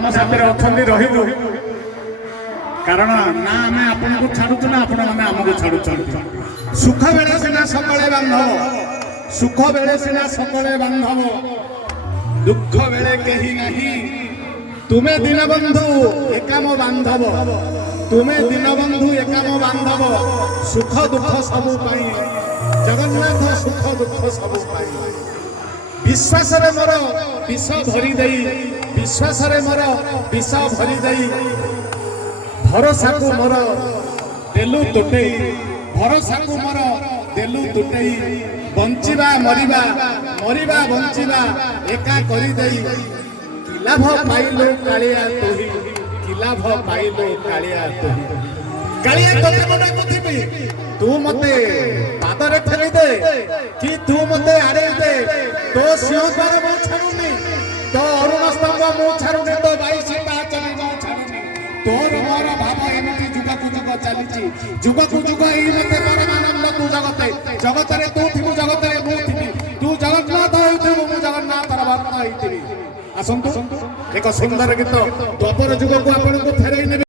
आम सामने अच्छा रही कारण ना आम आपन को छाड़ू ना आपण मैंने आमको छाड़ू सुख बेले सीना सकले बांधव सुख बेले सीना सकले बांधव दुख बेले कहीं नहीं तुम्हें दीनबंधु एकाम बांधव तुम्हें दीनबंधु एकाम बांधव सुख दुख सबु पाई जगन्नाथ सुख दुख सबु पाई विश्वास रे मोर विष भरी देई विश्वास रे मोर विष भरी देई भरोसा को मोर देलु तुटेई भरोसा को मोर देलु तुटेई बंचिबा मरिबा मरिबा बंचिबा एका करी देई कि लाभ पाइलो कालिया तोही कि लाभ पाइलो कालिया तोही कालिया तोते मना कथिबी तू मते पादरे ठेली दे कि तू मते आड़े दे तो सिंह पर मो छाड़ुनी तो अरुण स्तंभ मो छाड़ुनी तो 22 पाचन मो छाड़ुनी तोर मोर भाव एमती जुगकु जुग चलीची जुगकु जुग एई मते परमानंद तू जगते जगत रे तू थिबु जगत रे मु थिबि तू जगन्नाथ होइथिबु मु जगन्नाथ र भक्त होइथिबि आसंतु एक सुंदर गीत द्वापर जुग को आपन को फेराई